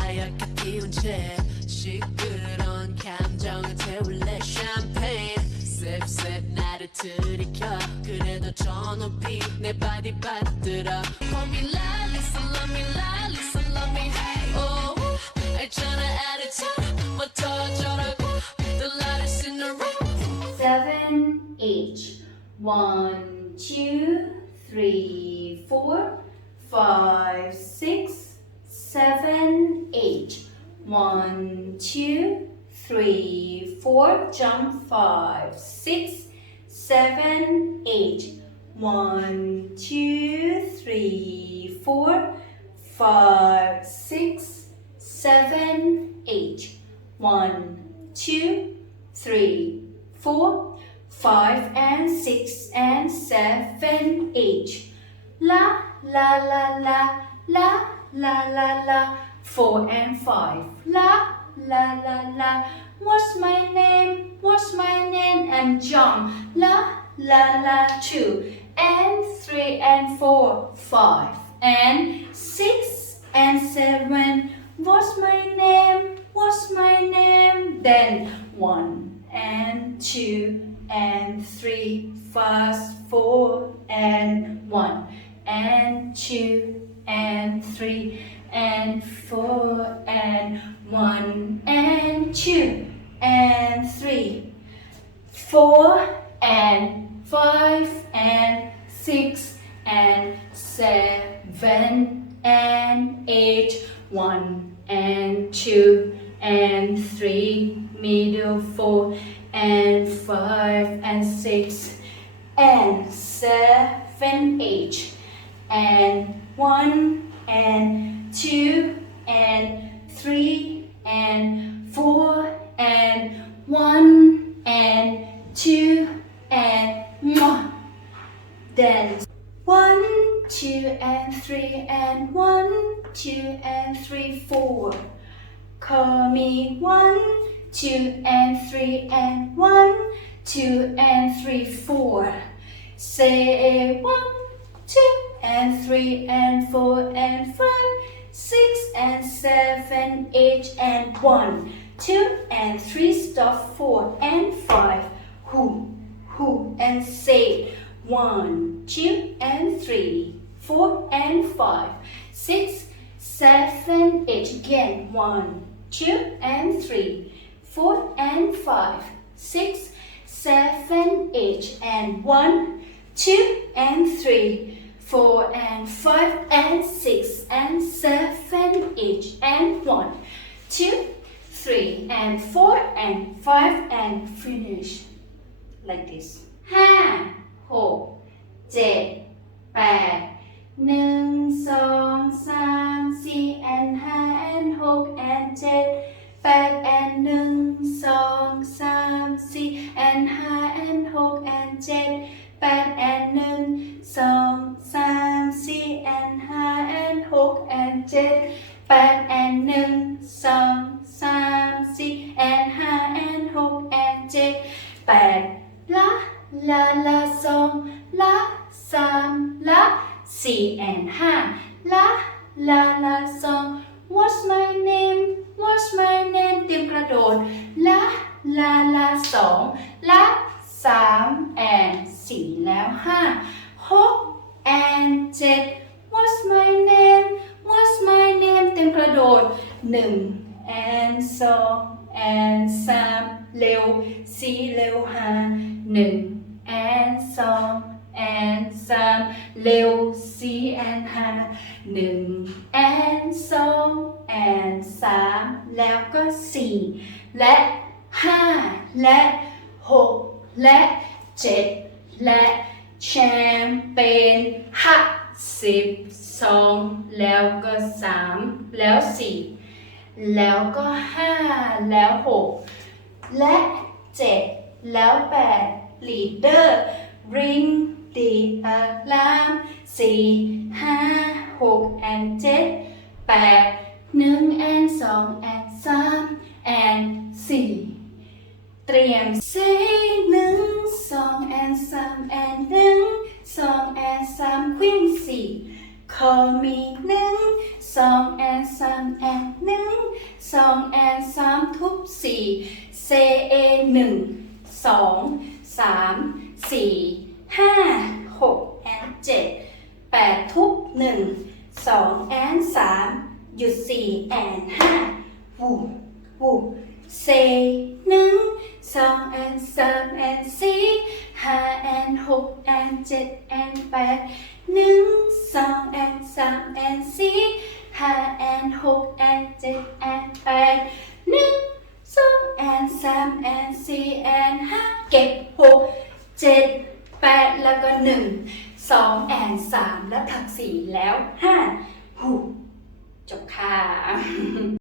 하얗게 띄운 채 시끄러운 감정을 태울래 샴페인 Sip sip 나를 들이켜 그래도 저 높이 내 바디 받들어 Call me Lalisa love me Lalisa love me hey oh 알잖아 attitude 뭐 터져라고 The latest in the room 7H 1 2 3 4 5 6 7 8 1 2 3 4 jump 5 6 7 8 1 2 3 4 5 6 7 8 1 2 3 4 5 and 6 and 7 8 la la la la la la la la 4 and 5 la la la la what's my name and jump la la la 2 and 3 and 4 5 and 6 and 7 what's my name then 1 and 2 and 3 fast 4 and 1 and 2 and 3 and 4 and 1 and 2 and 3 4 and 5 and 6 and 7 and 8 1 and 2 and 3 middle 4 and 5 and 6 and 7 8 and 1 and 2 and 3 and 4 and 1 and 2 and 1 then 1 2 and 3 and 1 2 and 3 4 call me 1 2 and 3 and 1 2 and 3 4 say 1 2 and 3 and 4 and 5 6 and 7 8 and 1 2 and 3 stop 4 and 5 who and say 1 2 and 3 4 and 5 6 7 8 again 1 2 and 3 4 and 5 6 7 8 and 1 2 and 3 4 and 5 and 6 and 7 8 and 1 2 3 and 4 and 5 and finish like this 5 6 7 8 1 2 3 4 and 5 and 6 and 7 8 and 1 2 3 4 and 5 and 6 and 7 8 and 1 2 3 4 and 5 and 6 and 7 8 and 1 2 3 4 and 5 and 6 and 7 8 la la la 2 la 3 la 4 and 5 la la la 2 what's my name เตรียมกระโดด la la la 2 la 3 and 4 แล้ว 5 6 and 7 what's my name เตรียมกระโดด 1 and 2 and 3 เร็ว 4 เร็ว 5 1 and 2 and 3 เร็ว 4 and 5 1 and 2 and 3 แล้วก็ 4 และ 5 และ 6 และ 7 และแชมเปญ10 2แล้วก็ 3 แล้ว 4 แล้วก็ 5 แล้ว 6 และ 7 แล้ว 8 leader ring the alarm 4 5 6 and 7 8 1 and 2 and 3 and 4 เตรียม say 1 2 and 3 and 1 2 and 3 queen 4 call me 1 2 and 3 and หนึ่งสองแอนสามทุบสี่เซเอหนึ่งสองสามสี่ห้าหกแอนเจ็ดแปดทุบหนึ่งสองแอนสามหยุดสี่แอนห้าวูวูเซหนึ่งสองแอนสามแอนสี่ห้าแอนหกแอนเจ็ดแอนแปดหนึ่งสองแอนสามแอนสี่ห้าแอนหกแอนเจ็ดแอนแปดหนึ่งสองแอนสามแอนสี่แอนห้าเก็บหกเจ็ดแปดแล้วก็หนึ่งสองแอนสามแล้วถักสี่แล้วห้าหูจบค่ะ